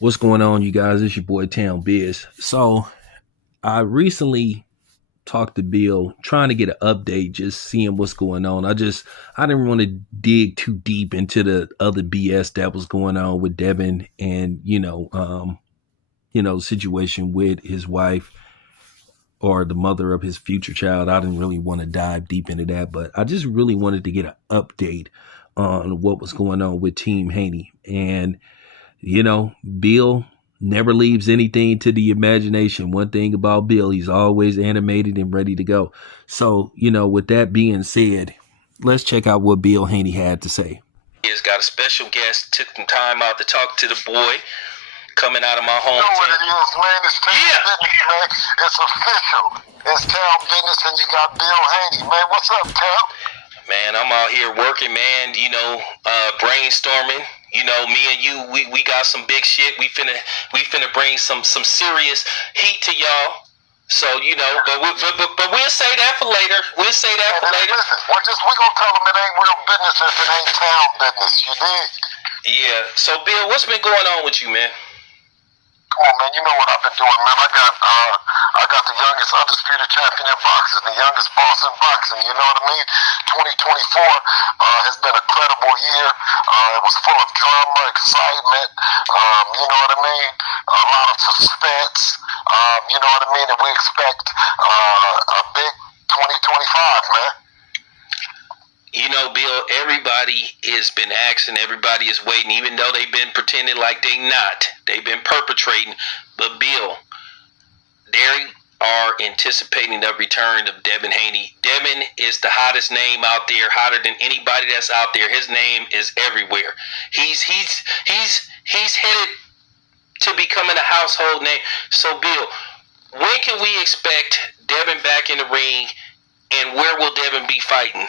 What's going on, you guys? It's your boy Town Biz. So I recently talked to Bill, trying to get an update, just seeing what's going on. I didn't want to dig too deep into the other BS that was going on with Devin and situation with his wife or the mother of his future child. I didn't really want to dive deep into that, but I just really wanted to get an update on what was going on with Team Haney. And Bill never leaves anything to the imagination. One thing about Bill, he's always animated and ready to go. So, with that being said, let's check out what Bill Haney had to say. He's got a special guest, took some time out to talk to the boy coming out of my home. You know what it is, man. It's town business, man. It's official. It's town business, and you got Bill Haney, man. What's up, Town? Man, I'm out here working, man, brainstorming. Me and you, we got some big shit. We finna bring some serious heat to y'all. So, but we'll say that for later. We'll say that for later. Listen, we're gonna tell them it ain't real business if it ain't town business. You dig? Yeah. So, Bill, what's been going on with you, man? Come on, man. You know what I've been doing, man. I got the youngest undisputed champion in boxing, the youngest boss in boxing. You know what I mean? 2024 has been a credible year. It was full of drama, excitement. You know what I mean? A lot of suspense. You know what I mean? And we expect a big 2025, man. Bill, everybody has been asking, everybody is waiting, even though they've been pretending like they not. They've been perpetrating. But, Bill, they are anticipating the return of Devin Haney. Devin is the hottest name out there, hotter than anybody that's out there. His name is everywhere. He's headed to becoming a household name. So, Bill, when can we expect Devin back in the ring, and where will Devin be fighting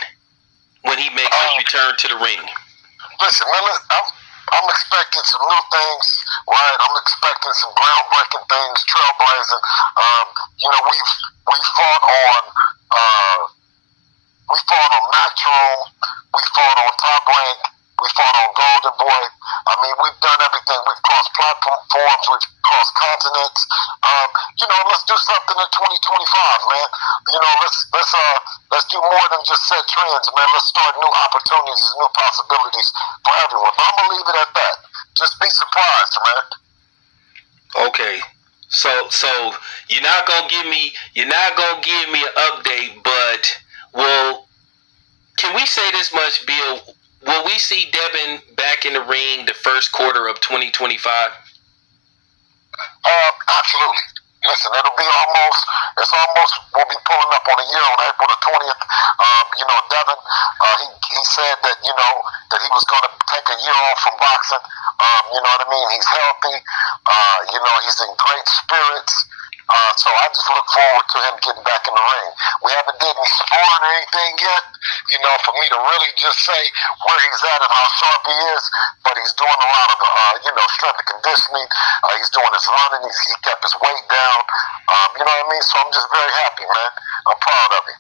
when he makes his return to the ring? Listen, man, I'm expecting some new things, right? I'm expecting some groundbreaking things, trailblazing. We fought on Natural, we fought on Top Rank, we fought on Golden Boy. I mean, we've done everything. We've crossed platforms, we've crossed continents. Let's do something in 2025, man. Let's do more than just set trends, man. Let's start new opportunities, new possibilities for everyone. But I'm gonna leave it at that. Just be surprised, man. Okay. So you're not gonna give me an update, but can we say this much, Bill? Will we see Devin back in the ring the first quarter of 2025? Absolutely. Listen, we'll be pulling up on a year on April the 20th. Devin, he said that he was going to take a year off from boxing. You know what I mean? He's healthy. He's in great spirits. So I just look forward to him getting back in the ring. We haven't did any sparring or anything yet, for me to really just say where he's at and how sharp he is. But he's doing a lot of, strength and conditioning. He's doing his running. He kept his weight down. You know what I mean? So I'm just very happy, man. I'm proud of him.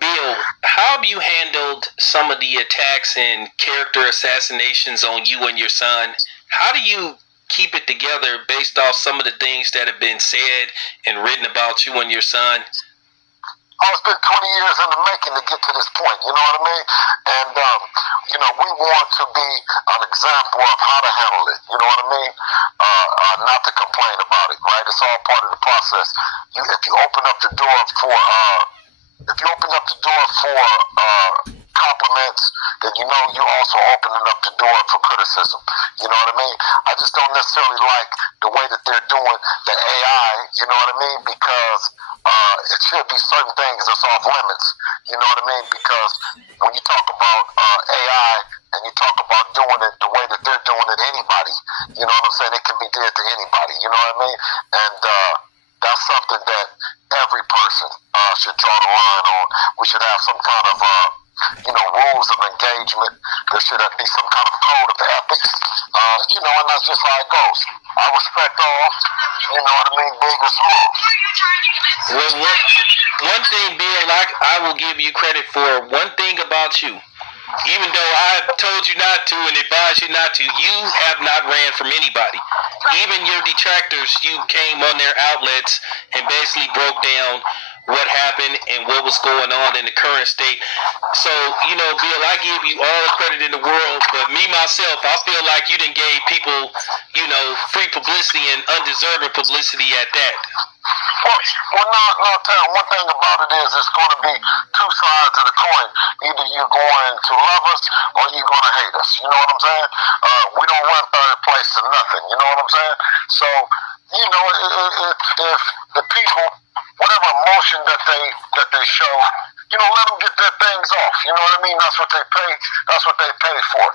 Bill, how have you handled some of the attacks and character assassinations on you and your son? How do you keep it together based off some of the things that have been said and written about you and your son? It's been 20 years in the making to get to this point, you know what I mean? And, we want to be an example of how to handle it, you know what I mean? Not to complain about it, right? It's all part of the process. If you open up the door for compliments, then you're also opening up the door for criticism. You know what I mean? I just don't necessarily like the way that they're doing the AI, you know what I mean? Because it should be certain things that's off limits. You know what I mean? Because when you talk about AI and you talk about doing it the way that they're doing it, anybody, you know what I'm saying? It can be did to anybody, you know what I mean? And that's something that every person should draw the line on. We should have some kind of rules of engagement. There should be some kind of code of ethics. And that's just how it goes. I respect all, you know what I mean, big or small. Well, one thing, Bill, I will give you credit for. One thing about you, Even though I told you not to and advised you not to, you have not ran from anybody. Even your detractors, you came on their outlets and basically broke down what happened and what was going on in the current state. So, you know, Bill, I give you all the credit in the world, but me, myself, I feel like you done gave people, you know, free publicity and undeserved publicity at that. Well, no, Tom, one thing about it is it's going to be two sides of the coin. Either you're going to love us or you're going to hate us. You know what I'm saying? We don't run third place to nothing. You know what I'm saying? So, you know, if the people, whatever emotion that they show, you know, let them get their things off. You know what I mean? That's what they pay. That's what they pay for.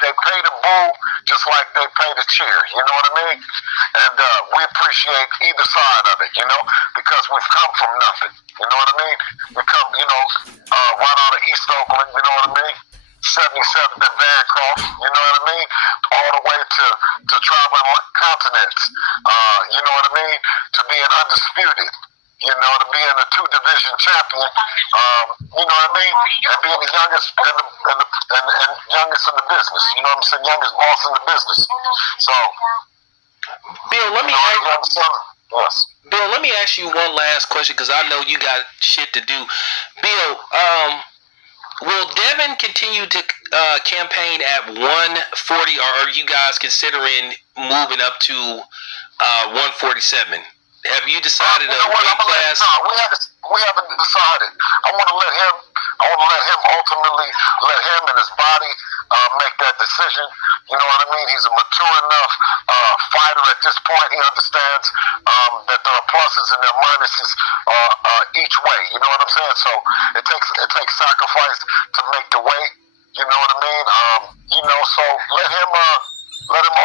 They pay to boo just like they pay to cheer. You know what I mean? And we appreciate either side of it, you know, because we've come from nothing. You know what I mean? We come, you know, right out of East Oakland. You know what I mean? 77th and Bancroft. You know what I mean? All the way to traveling continents. You know what I mean? To being undisputed. You know, to being a 2-division champion, you know what I mean, and being the youngest and youngest in the business. You know what I'm saying? Youngest boss in the business. So, Bill, let me yes. Bill, let me ask you one last question because I know you got shit to do. Bill, will Devin continue to campaign at 140, or are you guys considering moving up to 147? Have you decided a weight class? No, we haven't decided. I want to let him ultimately let him and his body make that decision. You know what I mean? He's a mature enough fighter at this point. He understands that there are pluses and there are minuses each way. You know what I'm saying? So it takes sacrifice to make the weight. You know what I mean? You know, so let him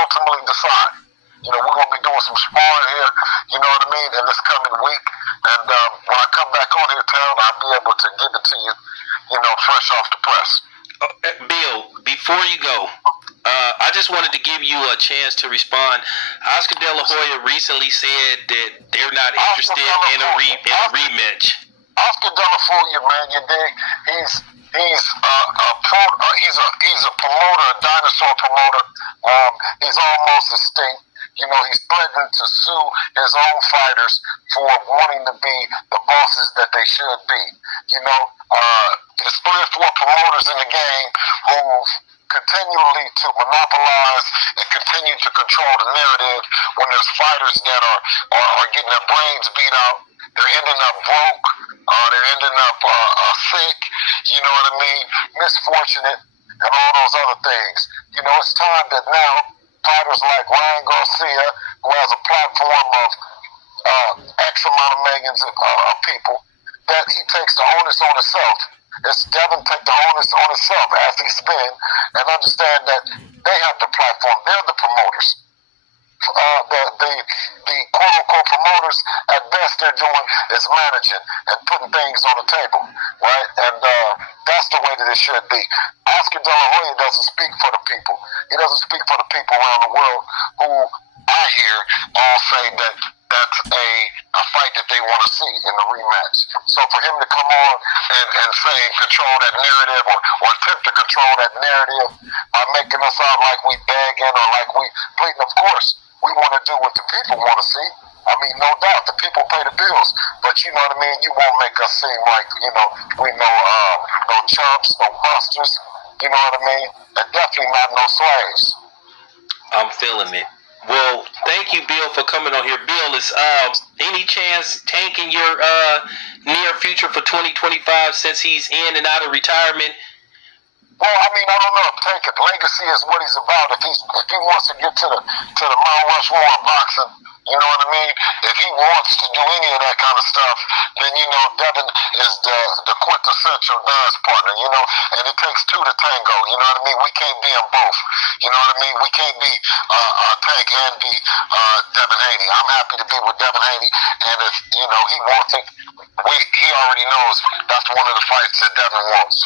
ultimately decide. You know, we're going to be doing some sparring here, you know what I mean, in this coming week. And when I come back on here, Town, I'll be able to give it to you, you know, fresh off the press. Bill, before you go, I just wanted to give you a chance to respond. Oscar De La Hoya recently said that they're not interested in a rematch. Oscar De La Hoya, man, you dig? He's a promoter, a dinosaur promoter. He's almost extinct. You know, he's threatened to sue his own fighters for wanting to be the bosses that they should be. You know, there's 3 or 4 promoters in the game who continually to monopolize and continue to control the narrative when there's fighters that are getting their brains beat out. They're ending up broke. They're ending up sick. You know what I mean? Misfortunate and all those other things. You know, it's time that now fighters like Ryan Garcia, who has a platform of X amount of millions of people, that he takes the onus on himself. It's Devin take the onus on himself as he's been, and understand that they have the platform. They're the promoters. The quote-unquote promoters, at best they're doing is managing and putting things on the table, right? And that's the way that it should be. Oscar De La Hoya doesn't speak for the people. He doesn't speak for the people around the world who I hear all say that that's a fight that they want to see in the rematch. So for him to come on and say control that narrative or attempt to control that narrative by making us out like we begging or like we pleading, of course, we want to do what the people want to see. I mean, no doubt, the people pay the bills. But you know what I mean? You won't make us seem like, you know, we no chumps, no busters. You know what I mean? And definitely not no slaves. I'm feeling it. Well, thank you, Bill, for coming on here. Bill, is any chance Tank in your near future for 2025 since he's in and out of retirement? Well, I mean, I don't know. Tank, legacy is what he's about. If he wants to get to the Mount Rushmore of boxing, you know what I mean? If he wants to do any of that kind of stuff, then, you know, Devin is the quintessential dance partner, you know, and it takes 2 to tango, you know what I mean? We can't be them both, you know what I mean? We can't be Tank and be Devin Haney. I'm happy to be with Devin Haney, and if, you know, he wants it, he already knows that's one of the fights that Devin wants.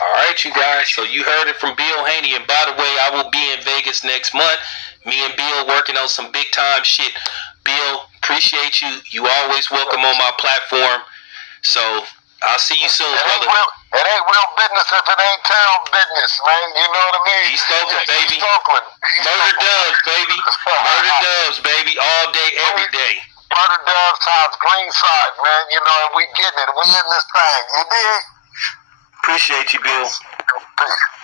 All right, you guys. So you heard it from Bill Haney. And by the way, I will be in Vegas next month. Me and Bill working on some big time shit. Bill, appreciate you. You always welcome on my platform. So I'll see you soon, brother. It ain't real business if it ain't town business, man. You know what I mean? East Oakland, baby. East Oakland. Murder doves, baby. Murder doves, baby. All day, every day. Murder doves times green side, man. You know, and we getting it. We in this thing. You dig? Appreciate you, Bill. Peace.